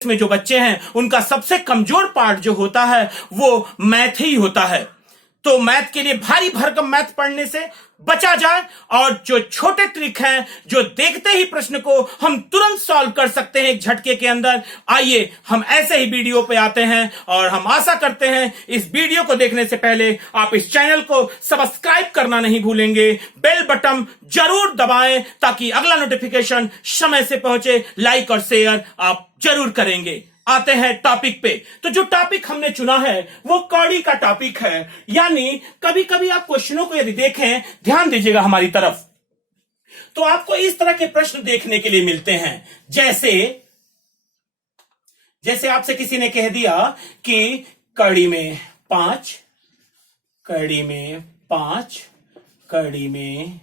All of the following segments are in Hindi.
में जो बच्चे हैं उनका सबसे कमजोर पार्ट जो होता है वो मैथ ही होता है। तो मैथ के लिए भारी भरकम मैथ पढ़ने से बचा जाए और जो छोटे ट्रिक हैं जो देखते ही प्रश्न को हम तुरंत सॉल्व कर सकते हैं एक झटके के अंदर, आइए हम ऐसे ही वीडियो पे आते हैं। और हम आशा करते हैं इस वीडियो को देखने से पहले आप इस चैनल को सब्सक्राइब करना नहीं भूलेंगे, बेल बटन जरूर दबाएं ताकि अगला नोटिफिकेशन समय से पहुंचे, लाइक और शेयर आप जरूर करेंगे। आते हैं टॉपिक पे। तो जो टॉपिक हमने चुना है वो कौड़ी का टॉपिक है। यानी कभी कभी आप क्वेश्चनों को यदि देखें, ध्यान दीजिएगा हमारी तरफ, तो आपको इस तरह के प्रश्न देखने के लिए मिलते हैं। जैसे आपसे किसी ने कह दिया कि कड़ी में 5, कड़ी में 5, कड़ी में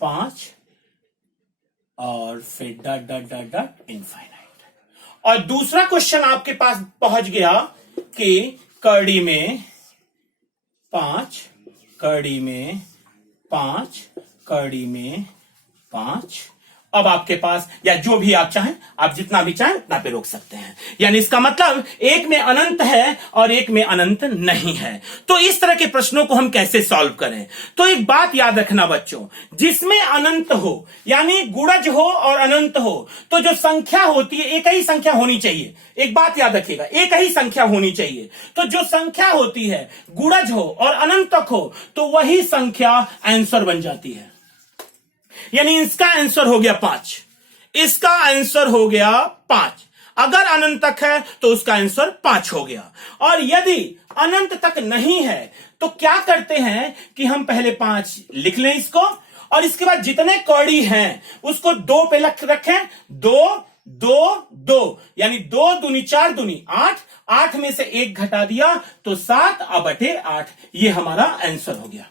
5 और फिर dot dot dot dot infinite. और दूसरा क्वेश्चन आपके पास पहुंच गया कि कड़ी में 5, कड़ी में 5, कड़ी में 5। अब आपके पास या जो भी आप चाहें, आप जितना भी चाहें उतना पे रोक सकते हैं। यानी इसका मतलब एक में अनंत है और एक में अनंत नहीं है। तो इस तरह के प्रश्नों को हम कैसे सॉल्व करें? तो एक बात याद रखना बच्चों, जिसमें अनंत हो यानी गुणज हो और अनंत हो, तो जो संख्या होती है एक ही संख्या होनी चाहिए। एक बात याद रखिएगा, एक ही संख्या होनी चाहिए। तो जो संख्या होती है गुणज हो और अनंत तक हो तो वही संख्या आंसर बन जाती है। यानी इसका आंसर हो गया 5, इसका आंसर हो गया 5। अगर अनंत तक है तो उसका आंसर 5 हो गया। और यदि अनंत तक नहीं है तो क्या करते हैं कि हम पहले 5 लिख लें इसको, और इसके बाद जितने कौड़ी हैं उसको 2 पे रखें। 2 2 2 यानी 2 दूनी 4 दूनी 8, 8 में से 1 घटा दिया तो 7/8। ये हमारा आंसर हो गया,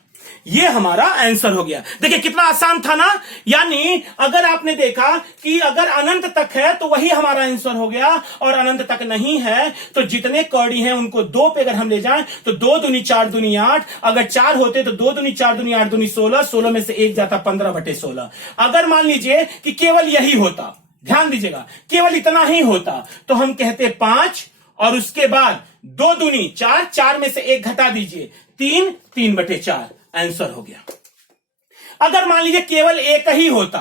ये हमारा आंसर हो गया। देखिए कितना आसान था ना। यानी अगर आपने देखा कि अगर अनंत तक है तो वही हमारा आंसर हो गया, और अनंत तक नहीं है तो जितने कौड़ी हैं उनको 2 पे अगर हम ले जाएं तो 2 दूनी 4 दूनी 8, अगर 4 होते तो 2 दूनी 4 दूनी 8 दूनी 16, 16 में से 1 जाता 15/16। अगर मान लीजिए कि केवल यही होता, ध्यान दीजिएगा, केवल इतना ही होता तो हम कहते 5 और उसके बाद 2 दूनी 4, 4 में से 1 घटा दीजिए 3, 3/4 आंसर हो गया। अगर मान लीजिए केवल एक ही होता,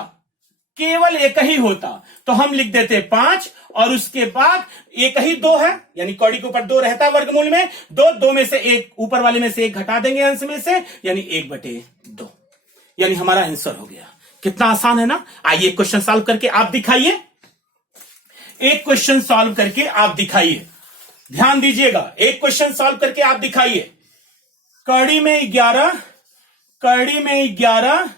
केवल एक ही होता तो हम लिख देते 5 और उसके बाद एक ही 2 है, यानी कौड़ी के ऊपर 2 रहता है वर्गमूल में, 2 में से 1 ऊपर वाले में से 1 घटा देंगे अंश में से, यानी 1/2, यानी हमारा आंसर हो गया। कितना आसान है ना। आइए क्वेश्चन सॉल्व करके आप दिखाइए, एक क्वेश्चन सॉल्व करके आप दिखाइए। ध्यान दीजिएगा, एक क्वेश्चन सॉल्व करके आप दिखाइए। कड़ी में 11, कड़ी में 11,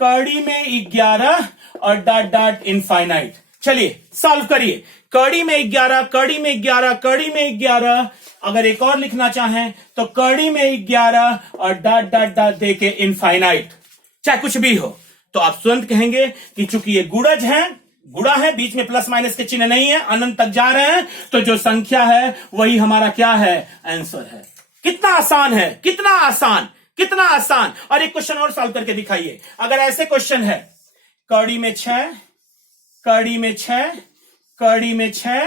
कड़ी में 11 और डॉट डॉट इनफाइनाइट। चलिए सॉल्व करिए। कड़ी में 11, कड़ी में 11, कड़ी में 11। अगर एक और लिखना चाहें तो कड़ी में 11 और डॉट डॉट डॉट देके इनफाइनाइट। चाहे कुछ भी हो तो आप तुरंत कहेंगे कि चूंकि ये गुणज है, गुणा है, बीच में प्लस माइनस के चिन्ह नहीं है, अनंत तक जा रहे हैं, तो जो संख्या है वही हमारा क्या है, आंसर है। कितना आसान है, कितना आसान, कितना आसान। और एक क्वेश्चन और सॉल्व करके दिखाइए। अगर ऐसे क्वेश्चन है कड़ी में 6, कड़ी में 6, कड़ी में 6,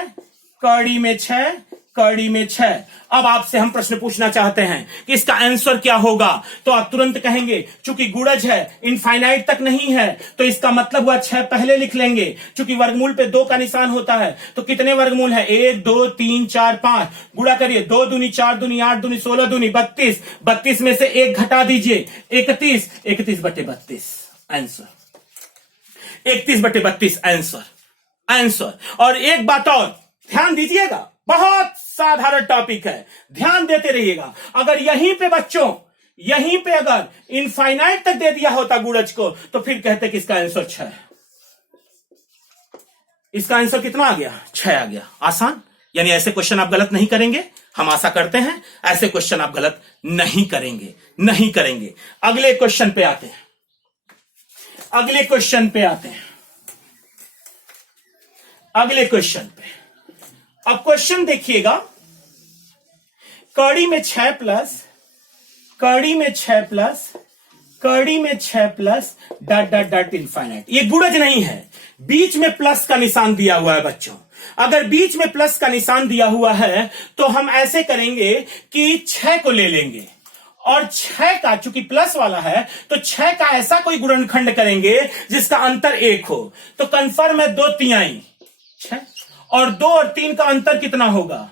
कड़ी में 6, कड़ी में 6। अब आपसे हम प्रश्न पूछना चाहते हैं कि इसका आंसर क्या होगा, तो आप तुरंत कहेंगे चूंकि गुणज है, इनफाइनाइट तक नहीं है, तो इसका मतलब हुआ 6 पहले लिख लेंगे। चूंकि वर्गमूल पे 2 का निशान होता है तो कितने वर्गमूल है, 1 2 3 4 5। गुणा करिए, 2 दूनी 4 दूनी 8 दूनी 16 दूनी 32, 32 में से 1 घटा दीजिए 31, 31/32 आंसर, 31/32 आंसर, आंसर। और एक बात और ध्यान दीजिएगा, बहुत साधारण टॉपिक है, ध्यान देते रहिएगा। अगर यहीं पे बच्चों, यहीं पे अगर इनफाइनाइट तक दे दिया होता गुणज को तो फिर कहते कि इसका आंसर 6 है। इसका आंसर कितना आ गया, 6 आ गया। आसान। यानी ऐसे क्वेश्चन आप गलत नहीं करेंगे, हम आशा करते हैं ऐसे क्वेश्चन आप गलत नहीं करेंगे, नहीं करेंगे। अगले क्वेश्चन पे आते हैं, अगले क्वेश्चन पे आते हैं, अगले क्वेश्चन पे। अब क्वेश्चन देखिएगा, कड़ी में 6 प्लस, कड़ी में 6 प्लस, कड़ी में 6 plus dot dot dot infinite. ये गुणज नहीं है, बीच में प्लस का निशान दिया हुआ है बच्चों। अगर बीच में प्लस का निशान दिया हुआ है तो हम ऐसे करेंगे कि 6 को ले लेंगे और 6 का, चूंकि प्लस वाला है तो 6 का ऐसा कोई गुणनखंड करेंगे जिसका अंतर 1 हो। तो कंफर्म है 2 तिहाई 6 और 2 और 3 का अंतर कितना होगा?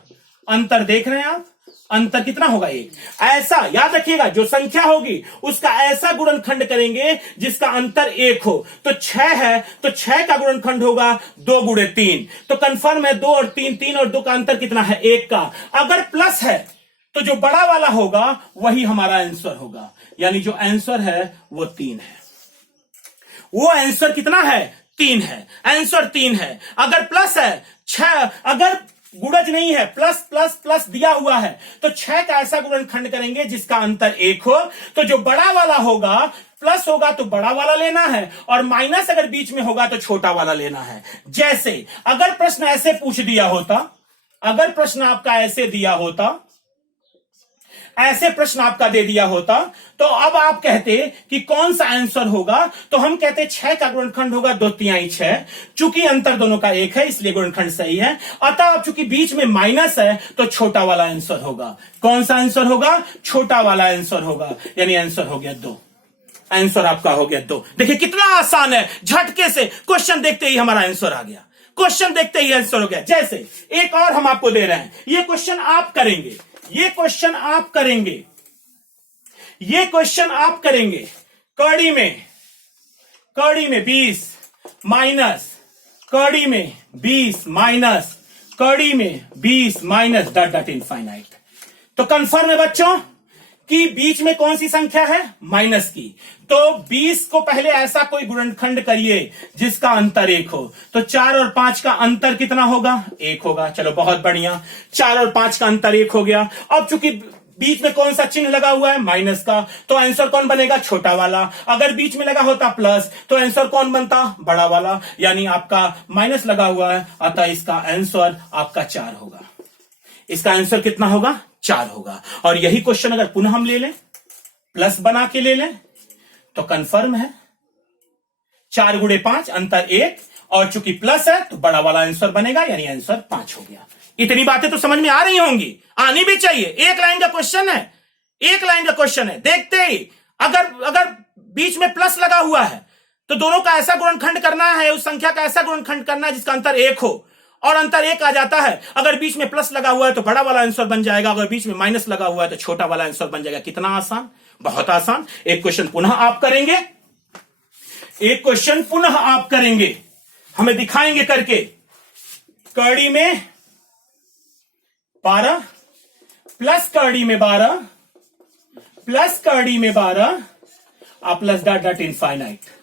अंतर देख रहे हैं आप, अंतर कितना होगा? 1। ऐसा याद रखिएगा, जो संख्या होगी उसका ऐसा गुणनखंड करेंगे जिसका अंतर 1 हो। तो 6 है तो 6 का गुणनखंड होगा 2 गुणे 3। तो कंफर्म है 2 और 3, 3 और 2 का अंतर कितना है? 1 का। अगर प्लस है तो जो बड़ा वाला होगा वही हमारा आंसर होगा, यानी जो आंसर है वो 3 है। वो आंसर कितना है? 3 है। आंसर 3 है। अगर प्लस है 6, अगर गुणज नहीं है, प्लस प्लस प्लस दिया हुआ है, तो 6 का ऐसा गुणनखंड करेंगे जिसका अंतर 1 हो। तो जो बड़ा वाला होगा, प्लस होगा तो बड़ा वाला लेना है, और माइनस अगर बीच में होगा तो छोटा वाला लेना है। जैसे अगर प्रश्न ऐसे पूछ दिया होता, अगर प्रश्न आपका ऐसे दिया होता, ऐसे प्रश्न आपका दे दिया होता, तो अब आप कहते कि कौन सा आंसर होगा, तो हम कहते 6 का गुणनखंड होगा 2 तिहाई 6। चूंकि अंतर दोनों का 1 है इसलिए गुणनखंड सही है। अतः अब चूंकि बीच में माइनस है तो छोटा वाला आंसर होगा। कौन सा आंसर होगा? छोटा वाला आंसर होगा, यानी आंसर हो गया 2। आंसर आपका हो गया 2। देखिए कितना आसान है, झटके से क्वेश्चन देखते ही हमारा आंसर आ गया, क्वेश्चन देखते ही आंसर हो गया। जैसे एक और हम आपको दे रहे हैं, ये क्वेश्चन आप करेंगे, ये क्वेश्चन आप करेंगे, ये क्वेश्चन आप करेंगे। कड़ी में 20 माइनस, कड़ी में 20 माइनस, कड़ी में 20 माइनस डॉट डॉट इनफाइनाइट। तो कंफर्म है बच्चों कि बीच में कौन सी संख्या है? माइनस की। तो 20 को पहले ऐसा कोई गुणनखंड करिए जिसका अंतर 1 हो। तो 4 और 5 का अंतर कितना होगा? 1 होगा। चलो बहुत बढ़िया, 4 और 5 का अंतर 1 हो गया। अब चूंकि बीच में कौन सा चिन्ह लगा हुआ है? माइनस का, तो आंसर कौन बनेगा? छोटा वाला। अगर बीच में लगा होता प्लस तो आंसर कौन बनता? बड़ा वाला। यानी आपका माइनस लगा हुआ है, अतः इसका आंसर आपका 4 होगा। इसका आंसर कितना होगा? 4 होगा। और यही क्वेश्चन अगर पुनः हम ले लें, प्लस बना के ले लें, तो कंफर्म है 4 गुणे 5 अंतर 1, और चूंकि प्लस है तो बड़ा वाला आंसर बनेगा, यानी आंसर 5 हो गया। इतनी बातें तो समझ में आ रही होंगी, आनी भी चाहिए। एक लाइन का क्वेश्चन है, एक लाइन का क्वेश्चन है। देखते ही अगर बीच में प्लस लगा हुआ है तो दोनों का ऐसा गुणनखंड करना है, उस संख्या का ऐसा गुणनखंड करना है जिसका अंतर 1 हो, और अंतर 1 आ जाता है। अगर बीच में प्लस लगा हुआ है तो बड़ा वाला आंसर बन जाएगा, अगर बीच में माइनस लगा हुआ है तो छोटा वाला आंसर बन जाएगा। कितना आसान, बहुत आसान। एक क्वेश्चन पुनः आप करेंगे, एक क्वेश्चन पुनः आप करेंगे, हमें दिखाएंगे करके। कड़ी में 12 प्लस कड़ी में 12 प्लस कड़ी में 12 प्लस डॉट डॉट इनफाइनाइट।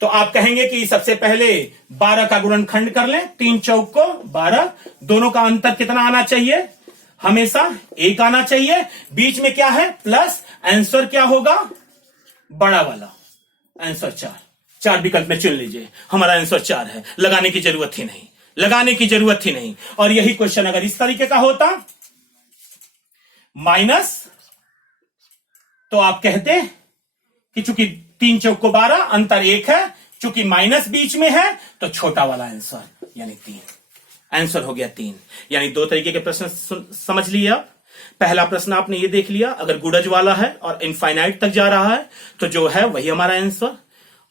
तो आप कहेंगे कि सबसे पहले 12 का गुणनखंड कर लें, 3 चौक को 12, दोनों का अंतर कितना आना चाहिए? हमेशा 1 आना चाहिए। बीच में क्या है? प्लस। आंसर क्या होगा? बड़ा वाला आंसर 4 विकल्प में चुन लीजिए, हमारा आंसर 4 है। लगाने की जरूरत ही नहीं, लगाने की जरूरत ही नहीं। और यही क्वेश्चन अगर इस तरीके का होता माइनस, तो आप कहते कि चूंकि 3 चौक को 12 अंतर 1 है, चूंकि माइनस बीच में है तो छोटा वाला आंसर यानी 3। आंसर हो गया 3। यानी 2 तरीके के प्रश्न समझ लिए आप। पहला प्रश्न आपने ये देख लिया, अगर गुणज वाला है और इनफाइनाइट तक जा रहा है तो जो है वही हमारा आंसर।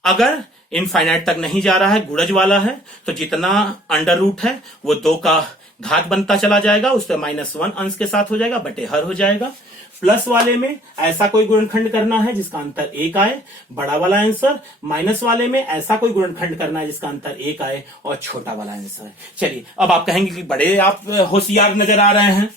अगर इनफाइनाइट तक नहीं जा रहा है, गुणज वाला है, तो जितना अंडर रूट है वो 2 का घात बनता चला जाएगा, उस पर -1 अंश के साथ हो जाएगा, बटे हर हो जाएगा। प्लस वाले में ऐसा कोई गुणनखंड करना है जिसका अंतर 1 आए, बड़ा वाला आंसर। माइनस वाले में ऐसा कोई गुणनखंड करना है जिसका अंतर 1 आए, और छोटा वाला आंसर। चलिए, अब आप कहेंगे कि बड़े आप होशियार नजर आ रहे हैं,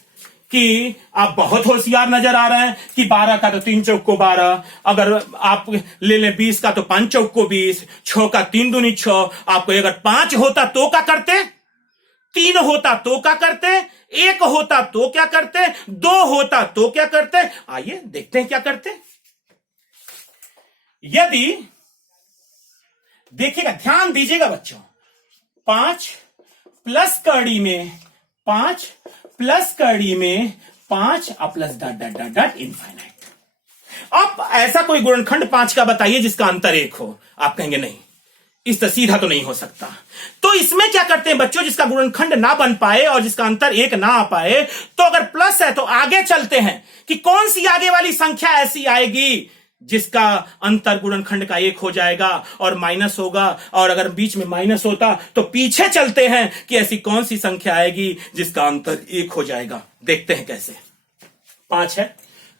कि आप बहुत होशियार नजर आ रहे हैं कि 12 का तो 3 चौक को 12, अगर आप ले लें 20 का तो 5 चौक को 20, 6 का 3 दूनी 6। आपको अगर 5 होता तो क्या करते? 3 होता तो क्या करते? 1 होता तो क्या करते? 2 होता तो क्या करते? आइए देखते हैं क्या करते। यदि देखिएगा, ध्यान दीजिएगा बच्चों, 5 प्लस कड़ी में 5 प्लस कड़ी में 5 plus dot dot dot dot infinite. अब ऐसा कोई गुणनखंड 5 का बताइए जिसका अंतर 1 हो। आप कहेंगे नहीं, इस तो सीधा तो नहीं हो सकता। तो इसमें क्या करते हैं बच्चों, जिसका गुणनखंड ना बन पाए और जिसका अंतर 1 ना आ पाए, तो अगर प्लस है तो आगे चलते हैं कि कौन सी आगे वाली संख्या ऐसी आएगी जिसका अंतर गुणनखंड का 1 हो जाएगा और माइनस होगा, और अगर बीच में माइनस होता तो पीछे चलते हैं कि ऐसी कौन सी संख्या आएगी जिसका अंतर 1 हो जाएगा। देखते हैं कैसे। 5 है,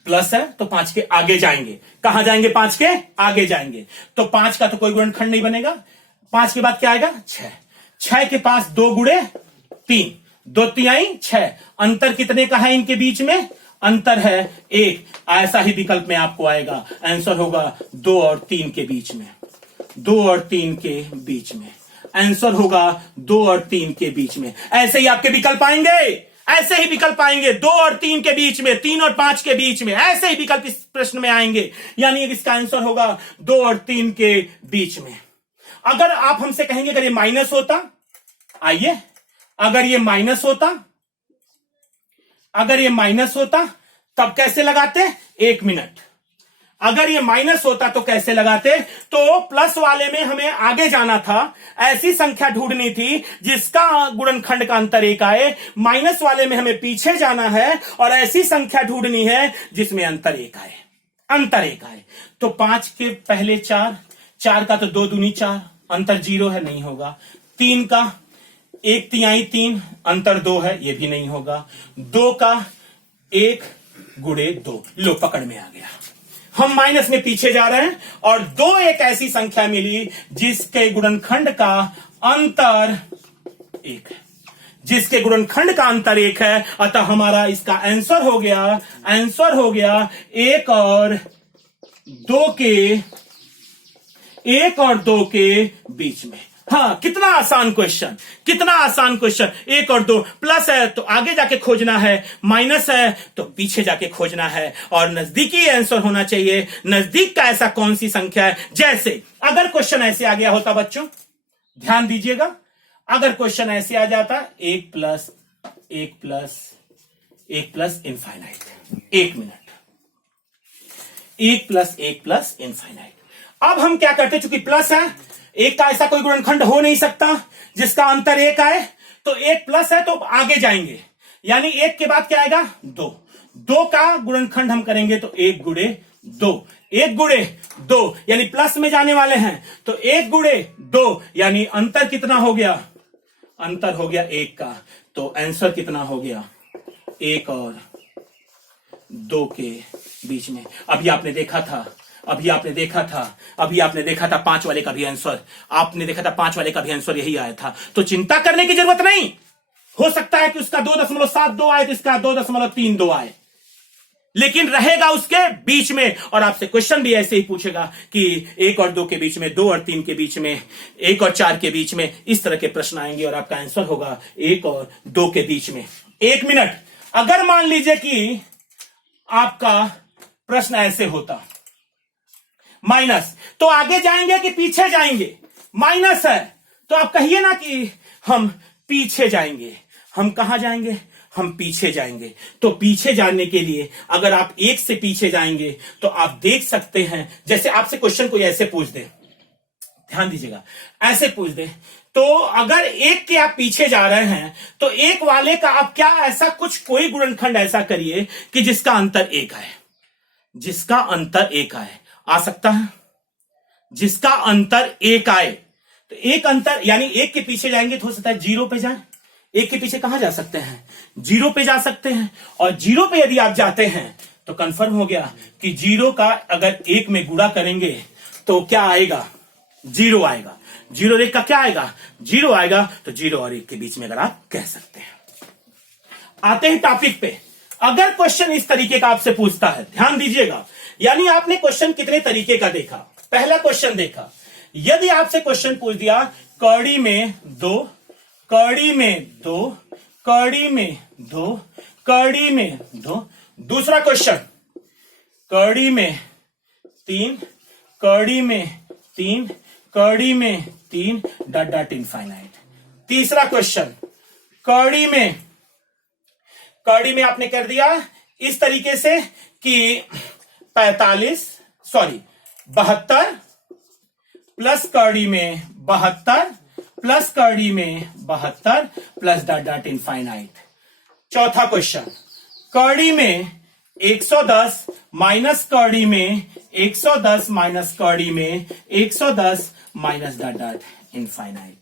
प्लस है, तो 5 के आगे जाएंगे। कहां जाएंगे? 5 के आगे जाएंगे। तो 5 का तो कोई गुणनखंड नहीं बनेगा। 5 के बाद क्या आएगा? 6। 6 के पास 2 गुणे 3, 2 तिहाई 6। अंतर कितने का है इनके बीच में? अंतर है 1। ऐसा ही विकल्प में आपको आएगा। आंसर होगा 2 और 3 के बीच में। 2 और 3 के बीच में आंसर होगा 2 और 3 के बीच में। ऐसे ही आपके विकल्प आएंगे, ऐसे ही विकल्प आएंगे 2 और 3 के बीच में, 3 और 5 के बीच में, ऐसे ही विकल्प इस प्रश्न में आएंगे। यानी इसका आंसर होगा 2 और 3 के बीच में। अगर आप हमसे कहेंगे अगर ये माइनस होता, आइए, अगर ये माइनस होता, अगर ये माइनस होता तब कैसे लगाते? 1 मिनट। अगर ये माइनस होता तो कैसे लगाते? तो प्लस वाले में हमें आगे जाना था, ऐसी संख्या ढूंढनी थी जिसका गुणनखंड का अंतर 1 आए। माइनस वाले में हमें पीछे जाना है और ऐसी संख्या ढूंढनी है जिसमें अंतर 1 आए, अंतर 1 आए। तो 5 के पहले 4, 4 का तो 2 दूनी 4, अंतर 0 है, नहीं होगा। 3 का 1 तिहाई 3, अंतर 2 है, यह भी नहीं होगा। 2 का 1 गुणे 2, लो पकड़ में आ गया। हम माइनस में पीछे जा रहे हैं और 2 एक ऐसी संख्या मिली जिसके गुणनखंड का अंतर 1 है, जिसके गुणनखंड का अंतर 1 है। अतः हमारा इसका आंसर हो गया, आंसर हो गया 1 और 2 के बीच में। हाँ, कितना आसान क्वेश्चन, कितना आसान क्वेश्चन। 1 और 2, प्लस है तो आगे जाके खोजना है, माइनस है तो पीछे जाके खोजना है, और नजदीकी आंसर होना चाहिए। नजदीक का ऐसा कौन सी संख्या है? जैसे अगर क्वेश्चन ऐसे आ गया होता बच्चों, ध्यान दीजिएगा, अगर क्वेश्चन ऐसे आ जाता 1 plus 1 plus 1 plus infinite, 1 minute, 1 plus 1 plus infinite. अब हम क्या करते, चूंकि प्लस है, 1 का ऐसा कोई गुणनखंड हो नहीं सकता जिसका अंतर 1 आए, तो 1 प्लस है तो आगे जाएंगे, यानी 1 के बाद क्या आएगा? 2। 2 का गुणनखंड हम करेंगे तो 1 गुणे 2, 1 गुणे 2 यानी प्लस में जाने वाले हैं, तो 1 गुणे 2 यानी अंतर कितना हो गया? अंतर हो गया 1 का। तो आंसर कितना हो गया? 1 और 2 के बीच में। अभी आपने देखा था, अभी आपने देखा था 5 वाले का भी आंसर, आपने देखा था 5 वाले का भी आंसर यही आया था। तो चिंता करने की जरूरत नहीं, हो सकता है कि उसका 2.72 आए तो इसका 2.32 आए, लेकिन रहेगा उसके बीच में। और आपसे क्वेश्चन भी ऐसे ही पूछेगा कि 1 और 2 के बीच में, 2 और 3 के बीच में, 1 और 4 के बीच में, इस तरह के प्रश्न आएंगे और आपका आंसर होगा 1 और 2 के बीच में। 1 मिनट, अगर मान लीजिए कि आपका प्रश्न ऐसे होता माइनस, तो आगे जाएंगे कि पीछे जाएंगे? माइनस है तो आप कहिए ना कि हम पीछे जाएंगे। हम कहां जाएंगे? हम पीछे जाएंगे। तो पीछे जाने के लिए अगर आप 1 से पीछे जाएंगे तो आप देख सकते हैं, जैसे आपसे क्वेश्चन कोई ऐसे पूछ दे, ध्यान दीजिएगा, ऐसे पूछ दे, तो अगर 1 के आप पीछे जा रहे हैं तो 1 वाले का आप क्या ऐसा कुछ कोई गुणनखंड ऐसा करिए कि जिसका अंतर 1 आए, जिसका अंतर 1 आए। आ सकता है जिसका अंतर 1 आए, तो 1 अंतर यानी 1 के पीछे जाएंगे तो हो सकता है 0 पे जाए। 1 के पीछे कहां जा सकते हैं? 0 पे जा सकते हैं, और 0 पे यदि आप जाते हैं तो कंफर्म हो गया कि 0 का अगर 1 में गुणा करेंगे तो क्या आएगा? 0 आएगा। 0 1 का क्या आएगा? 0 आएगा। तो 0 और 1 के बीच में अगर आप कह सकते हैं। आते हैं टॉपिक पे। अगर क्वेश्चन इस तरीके का आपसे पूछता है, ध्यान दीजिएगा, यानी आपने क्वेश्चन कितने तरीके का देखा? पहला क्वेश्चन देखा, यदि आपसे क्वेश्चन पूछ दिया कड़ी में 2, कड़ी में 2, कड़ी में 2, कड़ी में 2। दूसरा क्वेश्चन कड़ी में 3, कड़ी में 3, कड़ी में 3, डॉट डॉट इनफाइनाइट। तीसरा क्वेश्चन कड़ी में आपने कर दिया इस तरीके से कि 72 प्लस कड़ी में 72 प्लस कड़ी में 72 प्लस डॉट डॉट इनफाइनाइट। चौथा क्वेश्चन, कड़ी में 110 माइनस कड़ी में 110 माइनस कड़ी में 110 माइनस डॉट डॉट इनफाइनाइट।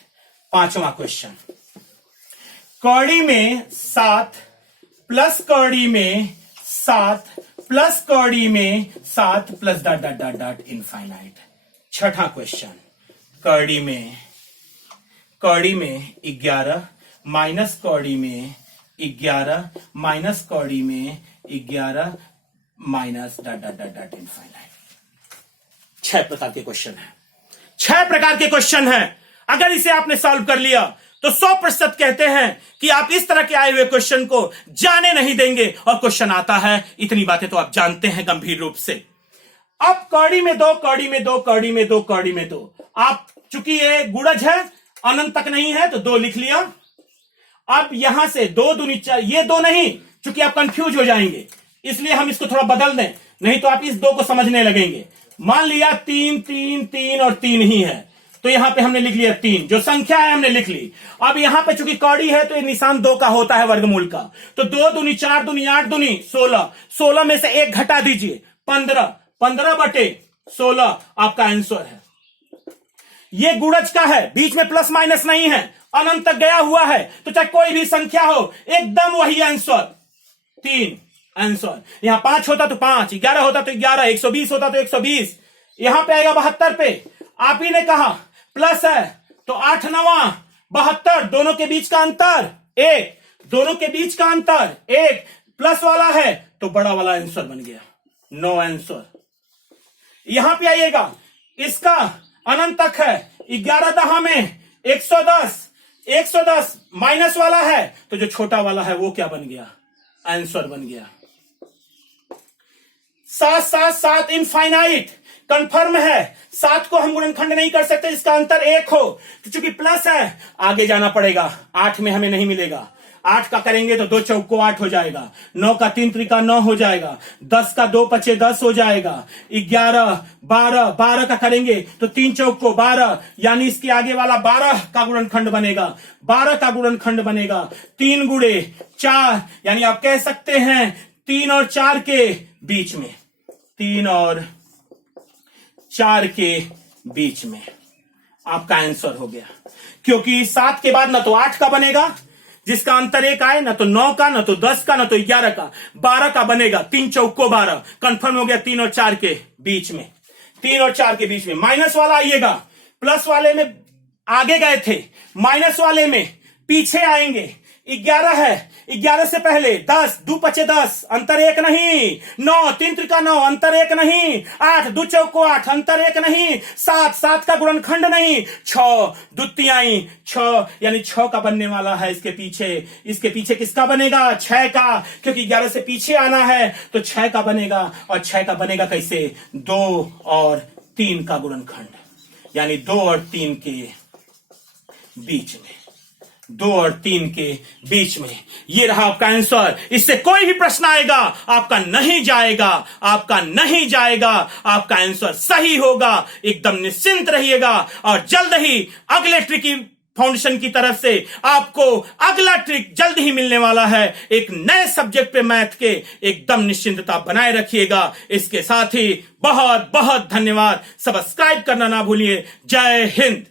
पांचवा क्वेश्चन, कड़ी में 7 प्लस कड़ी में 7 प्लस कड़ी में 7 plus dot dot dot dot infinite. छठा क्वेश्चन, कड़ी में 11 माइनस कड़ी में 11 माइनस कड़ी में 11 minus dot dot dot dot infinite. 6 प्रकार के क्वेश्चन है, 6 प्रकार के क्वेश्चन है। अगर इसे आपने सॉल्व कर लिया तो 100% कहते हैं कि आप इस तरह के आए हुए क्वेश्चन को जाने नहीं देंगे, और क्वेश्चन आता है, इतनी बातें तो आप जानते हैं गंभीर रूप से। अब कड़ी में 2 कड़ी में 2 कड़ी में 2 कड़ी में 2, आप चूंकि ये गुणज है, अनंत तक नहीं है, तो 2 लिख लिया। अब यहां से 2 दूनी 4, ये 2 नहीं, चूंकि आप कंफ्यूज हो जाएंगे, इसलिए हम इसको थोड़ा बदल दें, नहीं तो आप इस 2 को समझने लगेंगे। मान लिया 3 3 3 और 3 ही है, तो यहां पे हमने लिख लिया 3, जो संख्या है हमने लिख ली। अब यहां पे चूंकि कड़ी है तो ये निशान 2 का होता है, वर्गमूल का, तो 2 दूनी 4 दूनी 8 दूनी 16, 16 में से 1 घटा दीजिए, 15, 15 बटे 16 आपका आंसर है। ये गुणज का है, बीच में प्लस माइनस नहीं है, अनंत तक गया हुआ है, तो चाहे कोई भी संख्या हो, एकदम वही आंसर, 3 आंसर। यहां 5 होता तो 5, 11 होता तो 11, 120 होता तो 120, यहां पे आएगा 72 पे। आप ही ने कहा प्लस है तो 8 9 72, दोनों के बीच का अंतर 1, दोनों के बीच का अंतर 1, प्लस वाला है तो बड़ा वाला आंसर बन गया, 9 आंसर। यहां पे आइएगा, इसका अनंत तक है, 11 दहा में 110, 110 माइनस वाला है, तो जो छोटा वाला है वो क्या बन गया, आंसर बन गया। 7 7 7 इनफाइनाइट कंफर्म है, 7 को हम गुणनखंड नहीं कर सकते, इसका अंतर 1 हो, तो चूंकि प्लस है आगे जाना पड़ेगा, 8 में हमें नहीं मिलेगा, 8 का करेंगे तो 2 चौक को 8 हो जाएगा, 9 का 3 त्रिका 9 हो जाएगा, 10 का 2 पचे 10 हो जाएगा, 11 12, 12 का करेंगे तो 3 चौक को 12, यानी इसके आगे वाला 12 का गुणनखंड बनेगा, 12 का गुणनखंड बनेगा। 3 गुणे 4, यानी आप कह सकते हैं 3 और 4 के बीच में, 3 और 4 के बीच में आपका आंसर हो गया, क्योंकि 7 के बाद ना तो 8 का बनेगा जिसका अंतर 1 आए, ना तो 9 का, ना तो 10 का, ना तो 11 का, 12 का बनेगा, 3 चौको 12 कंफर्म हो गया, 3 और 4 के बीच में, 3 और 4 के बीच में। माइनस वाला आइएगा, प्लस वाले में आगे गए थे, माइनस वाले में पीछे आएंगे, 11 है, 11 से पहले 10, 2 पचे 10, अंतर 1 नहीं, 9 3 त्रिका 9, अंतर 1 नहीं, 8 2 चौको 8, अंतर 1 नहीं, 7 7 का गुणनखंड नहीं, 6 द्वितीयाई 6, यानी 6 का बनने वाला है इसके पीछे किसका बनेगा, 6 का, क्योंकि 11 से पीछे आना है तो 6 का बनेगा, और 6 का बनेगा कैसे, 2 और 3 का गुणनखंड, यानी 2 और 3 के बीच में, 2 और 3 के बीच में। ये रहा आपका आंसर। इससे कोई भी प्रश्न आएगा आपका नहीं जाएगा, आपका नहीं जाएगा, आपका आंसर सही होगा, एकदम निश्चिंत रहिएगा। और जल्द ही अगले ट्रिकी फाउंडेशन की तरफ से आपको अगला ट्रिक जल्द ही मिलने वाला है, एक नए सब्जेक्ट पे मैथ के। एकदम निश्चिंतता बनाए रखिएगा। इसके साथ ही बहुत बहुत धन्यवाद। सब्सक्राइब करना ना भूलिए। जय हिंद।